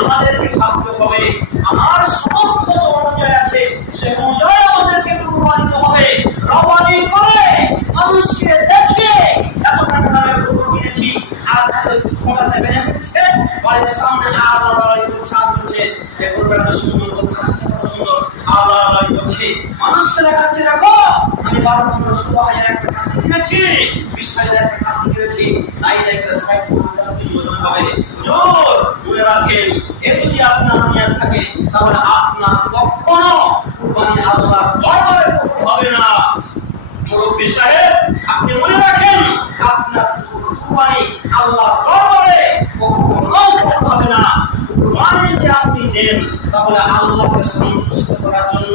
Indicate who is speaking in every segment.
Speaker 1: আমাদেরকে ভাবতে হবে, আমার সমর্থ অনুযায়ী আছে, সে অনুযায়ী আমাদেরকে কুরবানিতে হবে। রবানি করে মানুষকে দেখে এত টাকা দামে গরু আর তাকে বেঁধে দিচ্ছে, বাড়ির সামনে আলাদা লড়াই করছে হচ্ছে এ সুন্দর সুন্দর। আল্লাহ করছে মানুষকে দেখাচ্ছে, দেখো, আমি বারো পনেরো ষোলো হাজার একটা খাসি কিনেছি বিশ হাজার তাই তাই হবে। এ যদি আপনার নিয়ত থাকে, তাহলে আপনার কখনো কুরবানি আল্লাহ দরবারে হবে না। মুরব্বী আপনি মনে রাখেন, আপনার আল্লাহ দরবারে কখনো কবুল হবে না। আপনি দেন তাহলে আল্লাহকে সন্তুষ্ট করার জন্য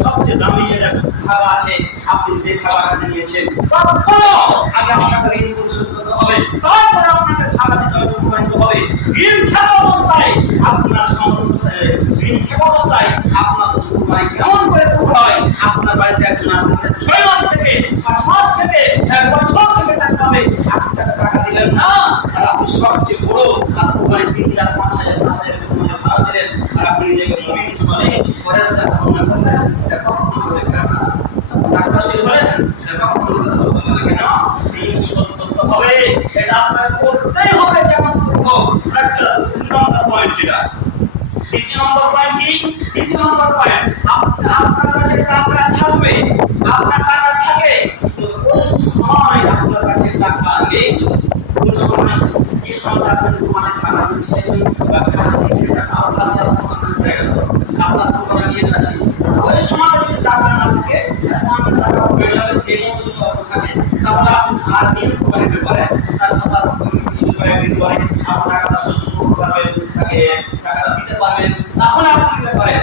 Speaker 1: সবচেয়ে দামি আপনার কেমন করে কবুল হয়? আপনার বাড়িতে একজন আপনাকে ছয় মাস থেকে, পাঁচ মাস থেকে আপনি টাকা দিলেন না আপনি সবচেয়ে বড় আর কুরবানি তিন চার, পাঁচ হাজার, সাত হাজার যেমন করব একটা নম্বর পয়েন্ট যেটা নম্বর পয়েন্ট কি দ্বিতীয় নম্বর পয়েন্ট আপনার কাছে টাকা থাকবে আপনার টাকা থাকে ওই সময় আপনার কাছে টাকা নেই। কোন সময় যে আপনি দোকানে টাকা দিচ্ছে বা খাসি টাকা আর খাসি আপনার সামনে পড়ে গেল আপনার দোকানে নিয়ে যাচ্ছে ওই সময় যদি টাকা না থাকে সামনে টাকা যাবে এই মতো যদি থাকে তাহলে দিতে পারেন তার সাথে কিছু পরে দিতে পারবেন তাহলে আপনি দিতে পারেন।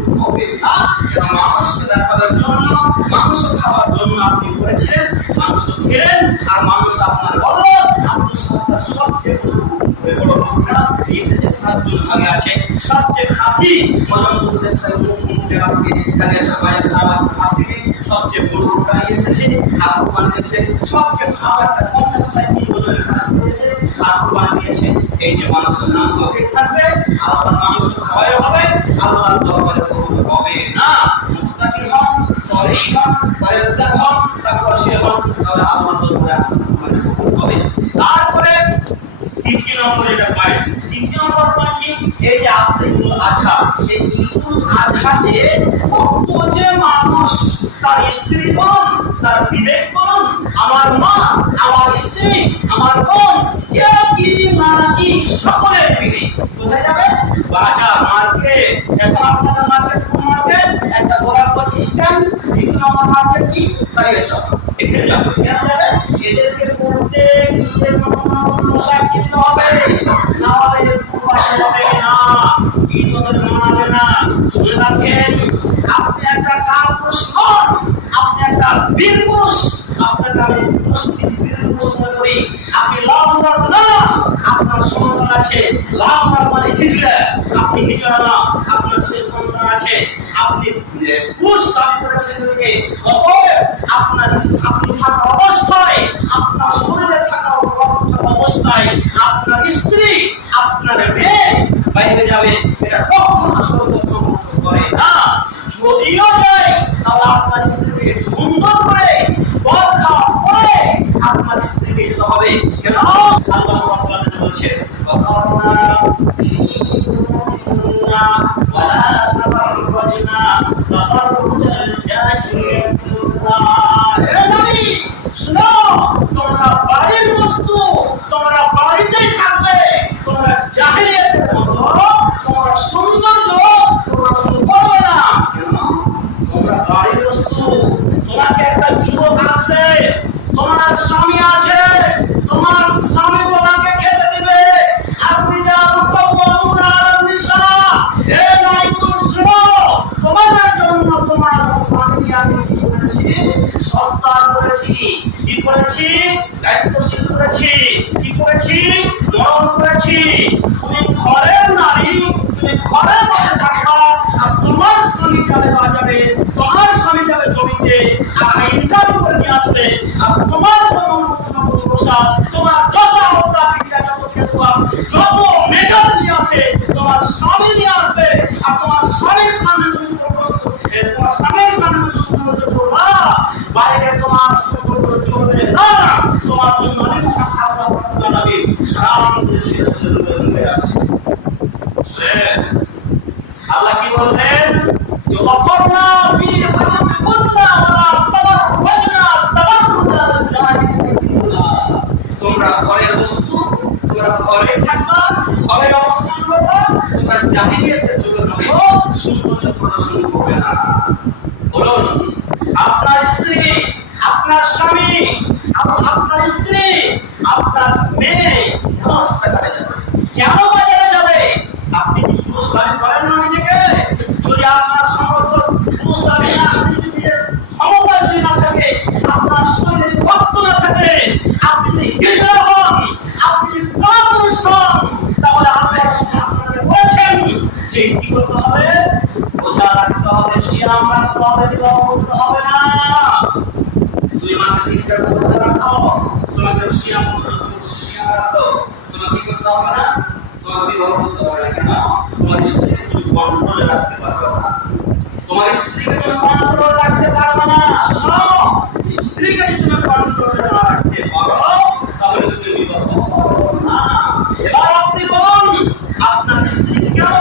Speaker 1: না এটা মানুষকে দেখাবার জন্য, মাংস খাওয়ার জন্য আপনি করেছিলেন, মাংস খেলেন, আর মানুষ আপনার বলল আব্দুল সত্তার সবচেয়ে বড় এসেছে সাতজন ভাগে আছে। সবচেয়ে খাসি সবচেয়ে বড় এসেছে। আর কুরবানি সবচেয়ে ভালো একটা খাসি এসেছে। আর এই যে মানুষের নাম হবে থাকবে আল্লাহ মানুষ খাওয়াই হবে, আল্লাহর দরবারে হবে না মুত্তাকি হন সলিহ হন পরেজগার হন তাকওয়াশীল হন তাহলে আল্লাহর দরবারে হবে। তারপরে দ্বিতীয় নম্বর এটা পয়েন্ট দ্বিতীয় নম্বর পয়েন্ট কি? এই যে আসছে ঈদুল আজহা এই ঈদুল আজহাতে কত যে মানুষ, তার স্ত্রী বোন, তার বিবেক বোন, আমার মা, আমার স্ত্রী, আমার বোন কে কি না কি সকলের পিড়ি। কোথায় যাবে? বাজার মার্কেট। এখন আপনাদের মার্কেট কোন মার্কেট? একটা গোলাপগঞ্জ স্ট্যান্ড। দ্বিতীয় নম্বর মার্কেট কি? নতুন পোশাক কিনতে হবে। না হলে এদের হবে না। ঈদ ওদের মানাবে না। শুনে রাখেন, আপনি একটা কাপুরুষ হন, আপনি একটা বীর পুরুষ আপনাকে করি, আপনি লাভ রাখ না আপনার সন্তান আছে লাভ রাখ মানে হিজড়া। আপনি হিজড়া না, আপনার সে সন্তান আছে। আপনি পুরুষ দাবি করেছেন থেকে আপনার, আপনি থাকা অবস্থায়, আপনার শরীরে থাকা অবস্থায়, আপনার স্ত্রী, আপনার মেয়ে বাইরে যাবে। এটা কখনো সরকার সমর্থন করে না। যদিও যায় তাহলে আপনার স্ত্রীকে সুন্দর করে বরখা পরে আপনার স্ত্রীকে যেতে হবে। কেন? আল্লাহ রাব্বুল তুমি ঘরের নারী তুমি ঘরে বসে আর তোমার স্বামী যাবে তোমার স্বামী জমিতে, আর ইনকাম করে নিয়ে আসবে আর তোমার জন্য তোমার যত হত্যা ক্রিয়া যত ফেসওয়াশ যত মেকআপ নিয়ে আসে তোমার স্বামী নিয়ে আসবে আর তোমার স্বামীর সামনে তুমি প্রস্তুত। তোমার বাইরে তোমার সৌন্দর্য চলবে না তোমার জন্য অনেক আল্লাহ রাব্বুল আলামিন হারাম করেছে রসুলের আসবে শুনেন আল্লাহ কি বললেন যে ওয়াকরনা ফি বুয়ুতিকুন্না ওয়া তাবাররাজনা তাবাররুজাল জাহিলিয়াতিল তোমরা ঘরের বস্তু, তোমরা ঘরে থাকবা ঘরে অবস্থান করবা, তোমরা জাহিলিয়াতের যুগের মতো সৌন্দর্য প্রদর্শন করবে না। বলুন, আপনার স্ত্রী, আপনার স্বামী আপনার স্ত্রী, আপনার মেয়ে কেন রাস্তাঘাটে যাবে? কেন বাজারে যাবে? আপনি কি পুরুষ দাবি করেন না নিজেকে? যদি আপনার সমর্থন পুরুষ দাবি না আপনি যদি নিজের ক্ষমতা যদি না থাকে আপনার শরীরে যদি রক্ত না থাকে আপনি যদি হিজড়া হন আপনি যদি পুরুষ হন তাহলে আল্লাহ রাসূল আপনাকে বলেছেন যে কি করতে হবে? বোঝা রাখতে হবে সিয়াম রাখতে হবে, বিবাহ করতে হবে না। দুই মাসে তিনটা রোজা রাখো। তোমাকে সিয়াম সিয়াম রাখো। তোমাকে কি করতে হবে না? তোমাকে বিবাহ করতে হবে না। কেন? তোমার স্ত্রীকে তুমি কন্ট্রোলে রাখতে পারবে না। তোমার স্ত্রীকে তুমি কন্ট্রোলে রাখতে পারবে না। শোনো, স্ত্রীকে তুমি কন্ট্রোলে না রাখতে পারো, তাহলে তুমি বিবাহ করো না। এবার আপনি বলুন, আপনার স্ত্রী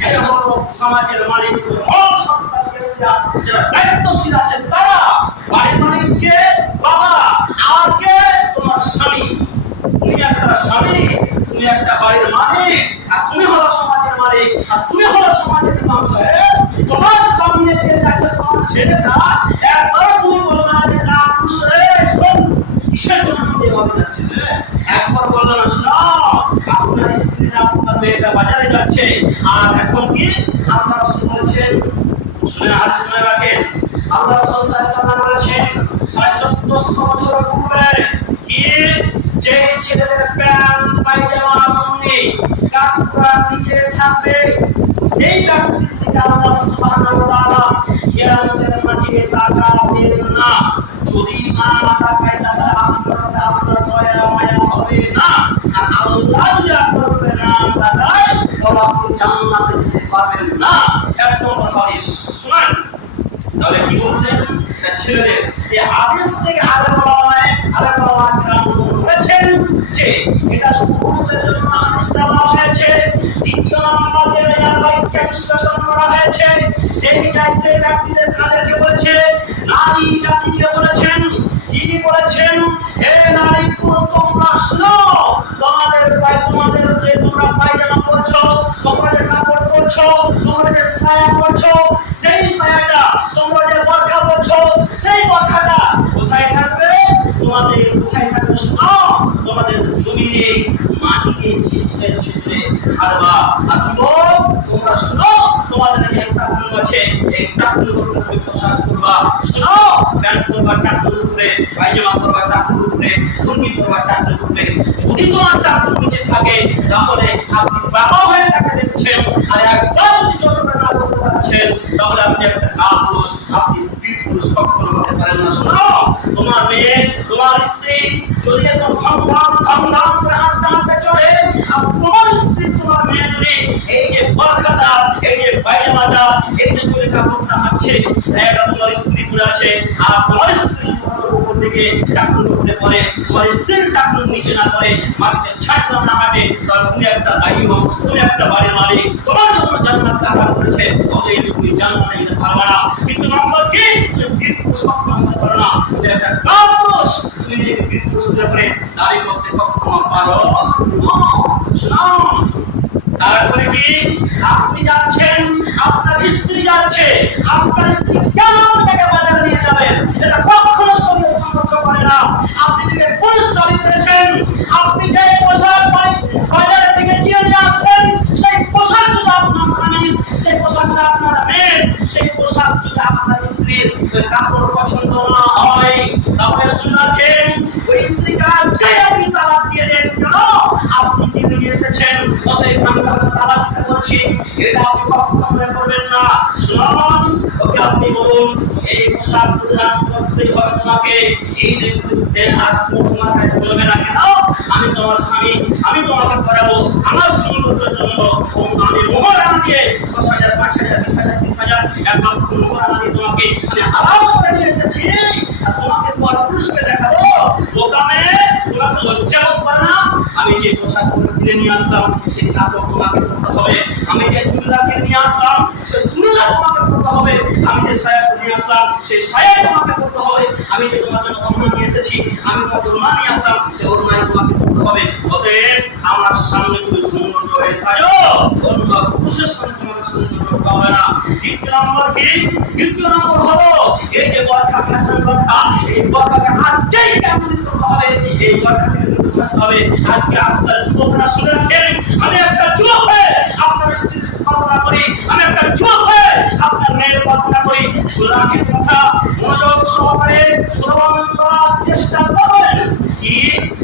Speaker 1: সে সমাজের মালিক দায়িত্বশীল আছেন তারা বাড়ির মালিককে বাবা, আর কে? তোমার স্বামী। তুমি একটা স্বামী, তুমি একটা বাড়ির মালিক, আর তুমি হলো সমাজের মালিক, আর তুমি হলো সমাজের ইমাম সাহেব তোমার সামনে দিয়ে যাচ্ছে তোমার ছেলেটা, একবার তুমি বলো না যে না, পুরুষ কিসের জন্য বলল না আপনার স্ত্রীরা আপনার যাচ্ছে, আর এখন কি? আপনারা শুনে বলেছেন শুনে আজ শুনে রাখেন আল্লাহ রাসূল বলেছেন, সাড়ে চোদ্দশো বছর পূর্বে কি? যে ছেলেদের প্যান্ট, পায়জামা, লুঙ্গি কাপড় নিচে থাকবে, সেই ব্যক্তির দিকে আল্লাহ সুবহানাহু ওয়া তাআলা কিয়ামতের না। যদি না তাকায় তাহলে আপনার আপনার দয়া না। আর আল্লাহ যদি উপরে না কি বললেন? ছেলেদের, এই হাদিস থেকে ওলামায়ে আলেম ওলামা কিরাম বলেছেন যে এটা হয়েছে। দ্বিতীয় নম্বর যে ব্যাখ্যা বিশ্লেষণ করা হয়েছে, সেই চাই সেই ব্যক্তিদের কাদেরকে বলেছে নারী জাতিকে বলেছেন, তিনি বলেছেন, হে নারী তোমরা শুনো তোমাদের তোমাদের যে তোমরা পায়জামা করছ তোমরা যে কাপড় পরছো, তোমরা যে ছায়া করছ সেই ছায়াটা তোমরা যে বরখা করছ সেই বরখাটা কোথায় থাকবে? তোমাদের কোথায় থাকবে শোনো তোমাদের জমিনে মাটিতে ছিটলে ছিটলে হারবা আর যুবক, তোমরা শুনো, তোমাদের একটা টাকনু আছে। এই টাকনুর তুমি পোশাক করবা। শোনো প্যান্ট করবা টাকনুর উপরে, পায়জামা করবা টাকনুর উপরে লুঙ্গি করবা টাকনুর উপরে। যদি তোমার টাকনুর নিচে থাকে, তাহলে আপনি বাবা হয়ে তাকে দেখছেন। আর একবার যদি না করতে পারছেন তাহলে আপনি একটা কাপুরুষ আপনি বীর পুরুষ কখনো হতে পারেন না। শোনো, তোমার মেয়ে, তোমার স্ত্রী যদি এখন ধমধাম ধমধাম করে হাঁটতে হাঁটতে চলে, আর তোমার স্ত্রী, তোমার মেয়ে যদি এই যে বরখাটা, এই যে পায়জামাটা, এই যে চুরি কাপড়টা হাঁটছে সেটা তোমার স্ত্রী পুরো আছে, আর তোমার স্ত্রী দিকে টাকুর উপরে পড়ে, তোমার স্ত্রীর টাকুর নিচে না করে মাটিতে ছাড়ছিলাম না হাঁটে তাহলে তুমি একটা হোস তুমি একটা বাড়ির মালিক, তোমার জন্য জান্নাত দান করেছে, অতএব তুমি জান্নাতে যেতে পারবে না। কিন্তু নম্বর কি? তুমি বীর পুরুষ কখনো হতে পারো না। তুমি একটা কাপুরুষ তুমি নিজেকে পুরুষ হতে পারে দাঁড়িয়ে করতে কখনো পারো না। তারপরে কি? আপনি যাচ্ছেন, আপনার স্ত্রী যাচ্ছে। আপনার স্ত্রী কেন আপনাকে বাজারে নিয়ে যাবেন? এটা কখনো সম্ভব না। আপনি যে পুরুষ দাবি করেছেন, আপনি যে পোশাক বাজার থেকে কিনে নিয়ে আসছেন, সেই পোশাক যদি আপনার স্বামী, সেই পোশাকটা আপনার মেয়ের সেই পোশাক যদি আপনার স্ত্রীর কাপড় পছন্দ না হয়, তাহলে শুনে ওই স্ত্রীকে আজকে আপনি তালাক দিয়ে দেন কেন? আপনি কিনে নিয়ে এসেছেন, অতএব আমি তাকে তালাক দিতে বলছি। এটা আপনি কখনো মনে করবেন না। শুনুন ওকে আপনি বলুন, এই পোশাক পরিধান করতেই হবে তোমাকে, এই আর কেন আমি করে না? আমি যে পোশাক কিনে নিয়ে আসলাম, সেই তোমাকে পরতে হবে। আমি যে চুড়িদারকে নিয়ে আসলাম, সেই চুড়িদার হবে। আমি যে সায়া নিয়ে আসলাম, সেই সায়া তোমাকে পরতে হবে। আমি যে তোমার জন্য ওড়না নিয়ে এসেছি। আমি ওড়না নিয়ে আসলাম সেই ওড়নায় তোমাকে পরতে হবে। অতএব আমার সামনে তুমি সৌন্দর্য হয়ে সাজো। অন্য পুরুষের সামনে তোমাকে সৌন্দর্য পাবে না। দ্বিতীয় নম্বর কি? দ্বিতীয় নম্বর হলো এই যে বরখা ফ্যাশন বরখা এই বরখাকে আজকেই ক্যান্সেল করতে হবে। এই বরখা হবে? আজকে আপনার যুবকরা শুনে রাখেন, আমি একটা যুবক হয়ে চেষ্টা করবেন কি?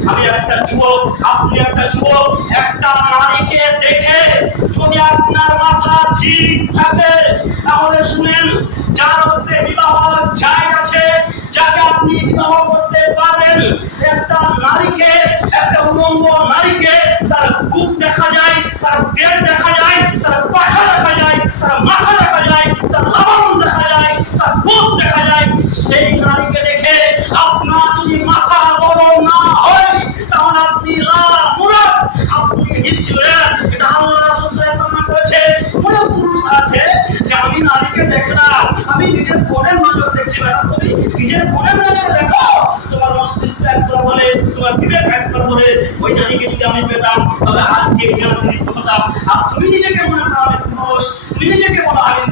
Speaker 1: আমি একটা যুবক, আপনি একটা যুবক। একটা নারীকে দেখে যদি আপনার মাথা ঠিক থাকে, তাহলে শুনেন, যার উপরে বিবাহ জায়গ আছে যাকে আপনি বিবাহ করতে পারবেন একটা নারীকে, একটা উলঙ্গ নারীকে তার বুক দেখা যায়, তার পেট দেখা যায়, তার পাখা দেখা যায়, তার মাথা দেখা যায়, তার লাবণ দেখা যায়, তার বুক দেখা যায়। সেই নারীকে দেখে আপনার যদি মাথা বড় না হয়, তাহলে আপনি লা আপনি হিজড়ে এটা আল্লাহ রাসূল সাল্লাল্লাহু করেছে কোনো পুরুষ আছে যে আমি নারীকে দেখলাম আমি নিজের বোনের নজর দেখছি বেটা। তুমি নিজের বোনের নজর দেখো। তোমার মস্তিষ্ক একবার বলে, তোমার বিবেক একবার বলে, ওই নারীকে যদি আমি পেতাম তাহলে আজকে এই জন্য হতাম। আর তুমি নিজেকে মনে করো আমি পুরুষ, তুমি নিজেকে বলো আমি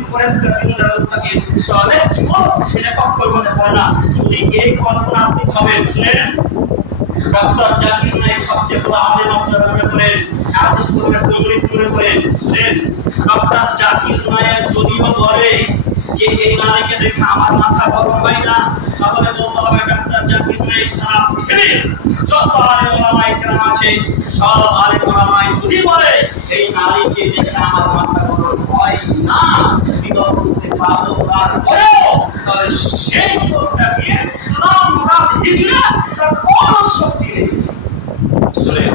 Speaker 1: থাকে সবে জীবন এটা কখনো মনে করে না। যদি এই কল্পনা আপনি ভাবেন, শুনেন। ডক্টর জাকির নাইক সবচেয়ে বড় আলেম আপনারা মনে করেন হাদিস করে মনে করেন শুনেন। ডক্টর জাকির নায়ক যদিও বলে যে এই নারীকে দেখে আমার মাথা গরম হয় না তাহলে বলতে হবে ডক্টর জাকির নাইক সারা পৃথিবীর যত আলেম ওলামাই কেরাম আছে, সব আলেম ওলামাই যদি বলে, এই নারীকে দেখে আমার মাথা গরম হয় না সেই যুবকটাকে নাম রাম হিজড়া তার কোনো শক্তি নেই। শুনে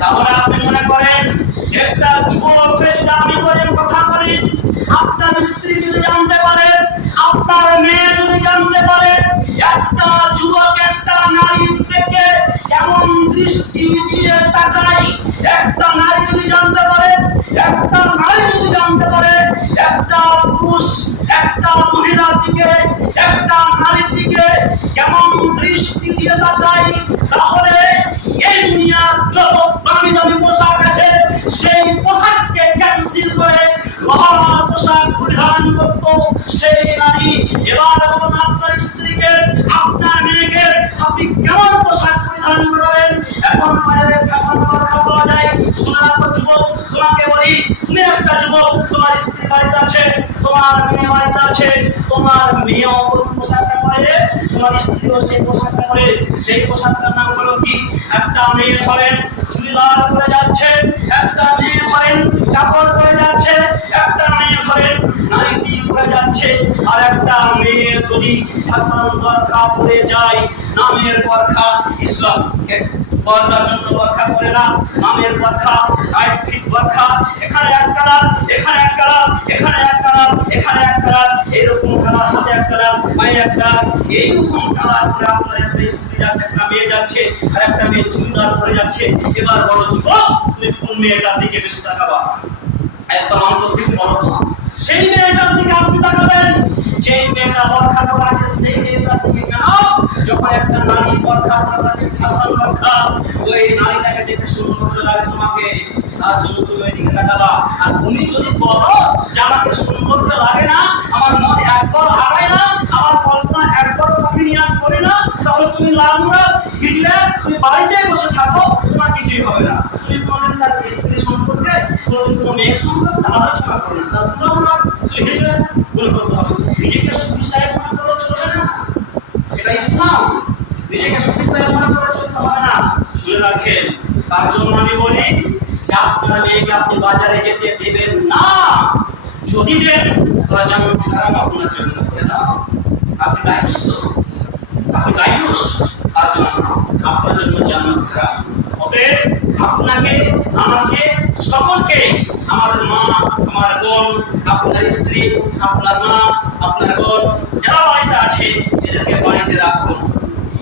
Speaker 1: তাহলে আপনি মনে করেন, একটা যুবককে যদি আমি বলে কথা বলি, আপনার স্ত্রী যদি জানতে পারে, আপনার মেয়ে যদি জানতে পারে, একটা যুবক, একটা নারীর থেকে কেমন দৃষ্টি দিয়ে তাকায়, একটা নারী যদি জানতে পারে, একটা নারী যদি জানতে পারে, একটা পুরুষ, একটা মহিলার দিকে, একটা নারীর দিকে কেমন দৃষ্টি দিয়ে দুনিয়ার যত দামি পোশাক আছে, সেই পোশাককে ক্যান্সেল করে মহামা পোশাক পরিধান করত সেই নারী। এবার বলুন আপনার স্ত্রীকে, আপনার মেয়েকে আপনি কেমন পোশাক পরিধান করাবেন? এখন বাজারে ফ্যাশন পাওয়া যায় শুনে যুবক, তোমাকে বলি, তুমি একটা যুবক, তোমার স্ত্রী বাড়িতে আছে। তোমার মেয়ে বাড়িতে আছে তোমার মেয়ে কোন পোশাকটা পরে তোমার স্ত্রীও সেই পোশাকটা পরে সেই পোশাকটার নাম হলো কি? একটা মেয়ে ধরেন, চুড়িদার পরে যাচ্ছে, একটা মেয়ে ধরেন, কাপড় পরে যাচ্ছে, একটা মেয়ে ধরেন, নারীটি পরে যাচ্ছে, আর একটা মেয়ে যদি হাসান বরখা পরে যায়, নামের বরখা ইসলাম বরখার জন্য বরখা করে না নামের টাইট ফিট বরখা, এখানে এক কালার, এখানে এক কালার, এখানে এক কালার, এখানে এক কালার, এরকম কালার, হাতে এক কালার পায়ে এক কালার, এইরকম কালার করে আপনার একটা স্ত্রী যাচ্ছে একটা মেয়ে যাচ্ছে, আর একটা মেয়ে চুড়িদার পরে যাচ্ছে। এবার বড় যুবক, তুমি কোন মেয়েটার দিকে বেশি তাকাবা? একবার অন্তর থেকে বড় সেই মেয়েটার দিকে আপনি তাকাবেন। যেই মেয়েটা বরখা পরা আছে, সেই একটা নারী বরখা পরা থাকে ফ্যাশন বরখা ওই নারীটাকে দেখে সৌন্দর্য লাগে তোমাকে। তার জন্য তুমি ওই তাকাবা। আর তুমি যদি বলো যে আমাকে সৌন্দর্য লাগে না, আমার মন একবার হারায় না, আমার কল্পনা একবারও তাকে নিয়াদ করে না, তাহলে তুমি লালুরা ভিজলে তুমি বাড়িতে বসে থাকো, তোমার কিছুই হবে না। তুমি কোনোদিন তার স্ত্রী সম্পর্কে, কোনোদিন কোনো মেয়ের সম্পর্কে আলোচনা করো না। তার তোমরা তুমি হিজলে ভুল করতে হবে নিজেকে সুবিচার মনে করলে চলবে না। এটা ইসলাম। নিজেকে সুবিস্তারে মনে করার জন্য হবে না। শুনে রাখেন, তার জন্য আমি বলি যে আপনার মেয়েকে আপনি বাজারে যেতে দেবেন? না। যদি দেন যেমন খারাপ আপনার জন্য কেন আপনি দায়ুস তো আপনি দায়ুস তার জন্য আপনার জন্য জান্নাত খারাপ অতএব আপনাকে, আমাকে, সকলকে আমার মা, আমার বোন আপনার স্ত্রী, আপনার মা, আপনার বোন, যারা বাড়িতে আছে, এদেরকে বাড়িতে রাখুন।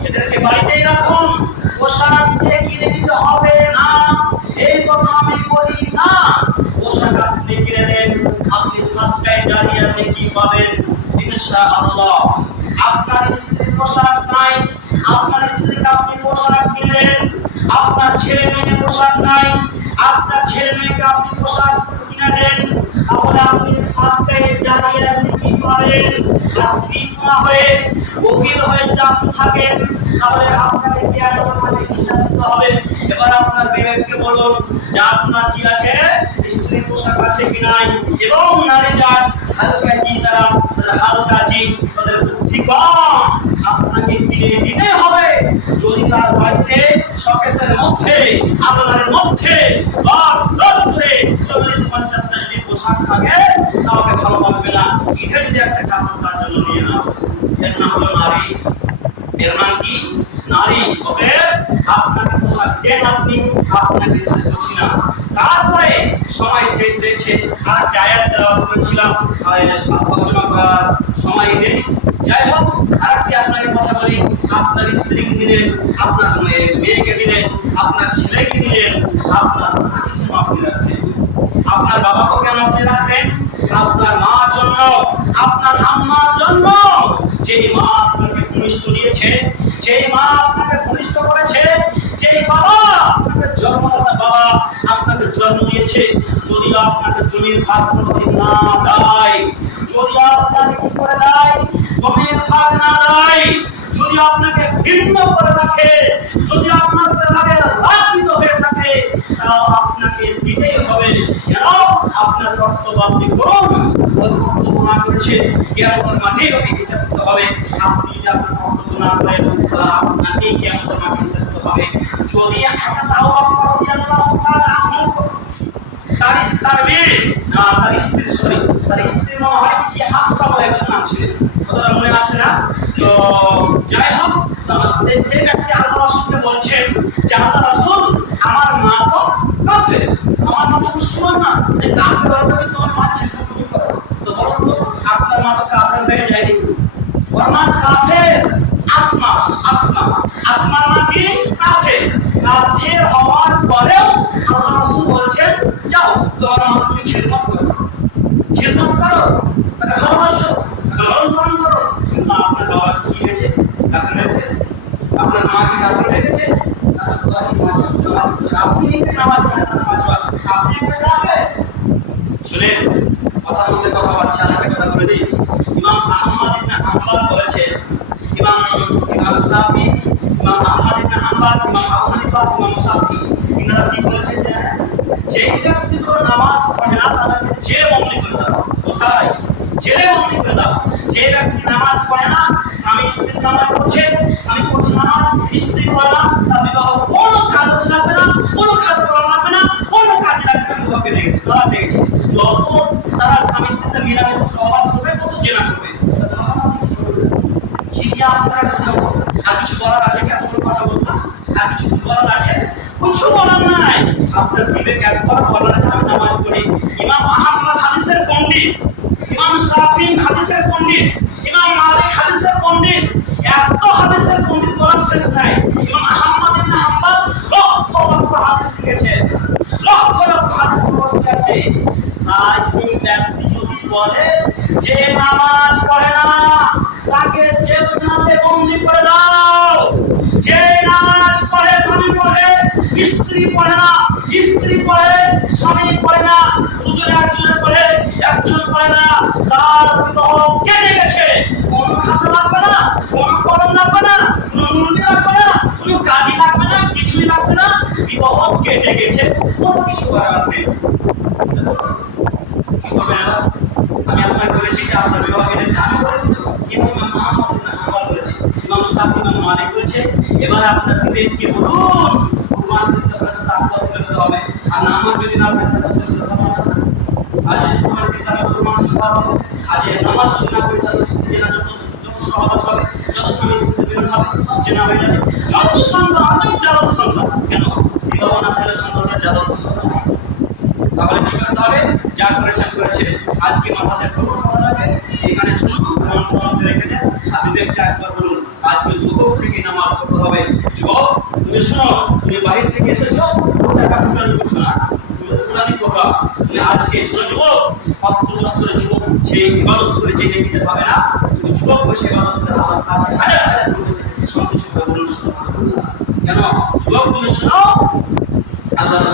Speaker 1: এদেরকে বাড়িতেই রাখুন। পোশাক যে কিনে দিতে হবে না। এই কথা আমি বলি না। পোশাক আপনি কিনে দেন আপনি সাতটায় জারিয়া কি পাবেন? ইনশাআল্লাহ। আপনার স্ত্রীর পোশাক নাই আপনার স্ত্রীকে আপনি পোশাক কিনলেন আপনার ছেলে মেয়ে পোশাক নাই, আপনার ছেলে মেয়েকে আপনি পোশাক কিনে দেন। তাহলে আপনি সাথে সাতটায় জারিয়া কি আর ঠিক না হয়ে উকিল হয়ে আপনি থাকেন, তাহলে আপনাকে কেয়ামতের মাঠে হিসাব দিতে হবে? এবার আপনার বিবেককে বলুন যে আপনার কি আছে? স্ত্রী পোশাক আছে কি নাই? এবং নারী যান হালকাচি তারা তাদের হালকাচি তাদের বুদ্ধি কম। আপনাকে কিনে দিতে হবে। যদি তার বাড়িতে শকেসের মধ্যে, আদালতের মধ্যে দশ দশ করে চল্লিশ পঞ্চাশটা যদি পোশাক থাকে তাহলে ভালো লাগবে না। ঈদে যদি একটা কাপড় তার জন্য নিয়ে না এর নাম হলো নারী। এর নাম কি? নারী। ওকে? আপনাকে পোশাক দেন আপনি, আপনাকে দোষী না। তারপরে সময় শেষ হয়েছে। আর টায়ার দেওয়া করেছিলাম। আলোচনা করার সময় নেই। যাই হোক আরেকটি আপনাকে কথা বলি? আপনার স্ত্রীকে দিলেন, আপনার মেয়েকে দিলেন, আপনার ছেলেকে দিলেন, আপনার আপনি রাখলেন আপনার বাবাকে কেন আপনি রাখলেন আপনার মার জন্য, আপনার আম্মার জন্য যে মা আপনাকে ভূমিষ্ঠ দিয়েছে যে মা আপনাকে ভূমিষ্ঠ করেছে, যে বাবা আপনাকে জন্মদাতা বাবা আপনাকে জন্ম দিয়েছে, যদি আপনাকে জমির ভাগ না দেয়, যদি আপনাকে কি করে দেয়? জমির ভাগ না দেয় যদি আপনাকে ভিন্ন করে রাখে, যদি আপনার বেলায় রাখিত হয়ে থাকে, তাও আপনাকে দিতেই হবে। কেন? আপনার কর্তব্য আপনি করুন কর্তব্য না করেছে। কেমন মাঠে ওকে হিসাব দিতে হবে? আপনি যদি আপনার কর্তব্য না করেন আপনাকে কেমন মাঠে হিসাব দিতে হবে? যদি হাজার তাও তাআলা আমল তার তার না, তার স্ত্রী সরি তার স্ত্রী মনে হয় কি হাফসা বলে একজন নাম ছিলেন কথাটা মনে আসে না। তো যাই হোক সেই ব্যক্তি আল্লাহ রাসূলকে বলছেন যে, আল্লাহ রাসূল, আমার মা তো কাফের। আমার মা তো মুসলমান না। যে কাফের কিন্তু আমার মা করো তো বলুন তো, আপনার মা তো কাফের হয়ে যায়নি। ওর মা কাফের। আসমা আসমা। আসমার মা কি? কাফের। কাফের হওয়ার পরেও আল্লাহ রাসূল বলছেন, যাও, তোমার মা তুমি খিদমত করো। খিদমত করো তাকে ভালোবাসো তাকে লালন পালন করো কিন্তু আপনার বাবা কি হয়েছে কাফের হয়েছে আপনার মা কি কাফের হয়ে গেছে তাহলে দোয়া কি পাঁচ ওয়াক্ত নামাজ পড়ছে। আপনি নিজে নামাজ পড়েন না পাঁচ ওয়াক্ত। আপনি একটা কাফের শুনেন, কথা বলতে কথা যে যে ব্যক্তি নামাজ পড়ে না, তাদেরকে জেলে বন্দী কোথায়? জেলে বন্দী যে ব্যক্তি নামাজ পড়ে না স্বামী স্ত্রী স্বামী পড়ছে না স্ত্রী তার বিবাহ কোনো কাগজ লাগবে না কোনো কাজ করা লাগবে না কোনো কাজ লাগবে না বিবাহ পেয়ে গেছে তারা পেয়ে গেছে যত তারা স্বামী স্ত্রীতে মিলামিশে সহবাস করবে তত জেনা করবে কি নিয়ে আপনারা কথা বলব? আর কিছু বলার আছে কি আপনার কথা বলতাম আর কিছু বলার আছে কিছু বলার নাই আপনার বিবেক একবার বলার আছে আমি নামাজ পড়ি ইমাম আহমদ হাদিসের পণ্ডিত, ইমাম শাফি হাদিসের পণ্ডিত ইমাম মালিক হাদিসের পণ্ডিত, এত হাদিসের পণ্ডিত বলার শেষ নাই। ইমাম আহমদ ইবনে হাম্বল লক্ষ লক্ষ হাদিস লিখেছে, লক্ষ লক্ষ হাদিস মুখস্থ আছে। সেই ব্যক্তি যদি বলে যে নামাজ পড়ে না, তাকে জেলখানাতে বন্দি করে দাও। যে নামাজ পড়ে স্বামী পড়ে, স্ত্রী পড়ে না স্ত্রী পড়ে, স্বামী পড়ে না, দুজনে একজনে পড়ে, একজন পড়ে না, তার বিবাহ কেটে গেছে। কোন খাতা লাগবে না, কোন কলম লাগবে না লাগবে না, কোন কাজই লাগবে না, কিছুই লাগবে না, বিবাহ কেটে গেছে, কোনো কিছু করার নেই। কি করবেন এবার? আমি আপনাকে বলেছি যে আপনার বিবাহ কেটেছে আমি করে কিন্তু ইমাম মুহাম্মদ বলেছে ইমাম শাফি ইমাম মালিক বলেছে এবার আপনার বিবেককে বলুন কুরবান দিতে হলে তো তাকওয়া শিখতে হবে। আর নামাজ যদি না পড়ে তাহলে সেটা তো কথা হবে আর যদি দিতে হবে কুরবান শিখতে হবে। আর যে নামাজ যদি না পড়ে তাহলে জেনা যত যত সহজ হবে, যত স্বামী স্ত্রীতে মিলন হবে সব জেনা হয়ে যাবে। যত সন্তান অনেক জাদর সন্তান। কেন? বিবাহ না থাকলে সন্তানটা জাদর সন্তান হবে। তাহলে কি করতে হবে? যা করেছেন করেছে। আজকে মাথাতে পুরো কথাটাকে এখানে শুনুন মন্ত্রে রেখে দেন। বিবেকটা একবার বলুন, আজকে যুবক থেকে নামাজ পড়তে হবে। যুবক তুমি শোনো বাহির থেকে এসেছ টাকা ফুটানি করছ না। তুমি আজকে শোনো যুবক বছরের যুবক, যে যে নেকিতে করে আমার কাছে হাজার হাজার করে সন্তুষ্ট করে বলুন শোনো কেন? আল্লাহ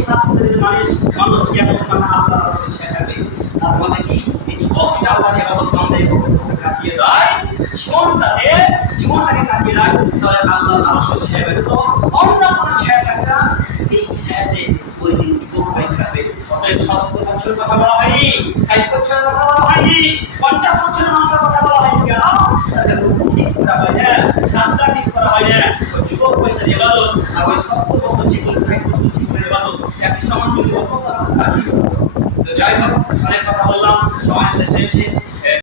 Speaker 1: সাত শ্রেণির মানুষ মানুষ কিয়ামত মানে আল্লাহ কি? এই যদি আল্লাহর ইবাদত বান্দাই করতে জীবনটাকে জীবনটাকে কাটিয়ে দেয় তাহলে আল্লাহ রাসূল শেখাবে তো অন্য কোনো ছেড়ে থাকবে সেই ছেড়ে ওই দিন যুবক হয়ে যাবে অতএব সত্তর বছর কথা বলা হয়নি, ষাট বছরের কথা বলা হয়নি, পঞ্চাশ বছরের মানুষের কথা বলা হয়নি কেন? তাদের ঠিক করা হয় না শাস্ত্র ঠিক করা হয় না। ওই যুবক বয়সের ইবাদত আর ওই সত্তর বছর জীবন, ষাট বছর জীবনের ইবাদত একই সমান তুমি কত কাজ তো যাই হোক, অনেক কথা বললাম, সময় শেষ হয়েছে।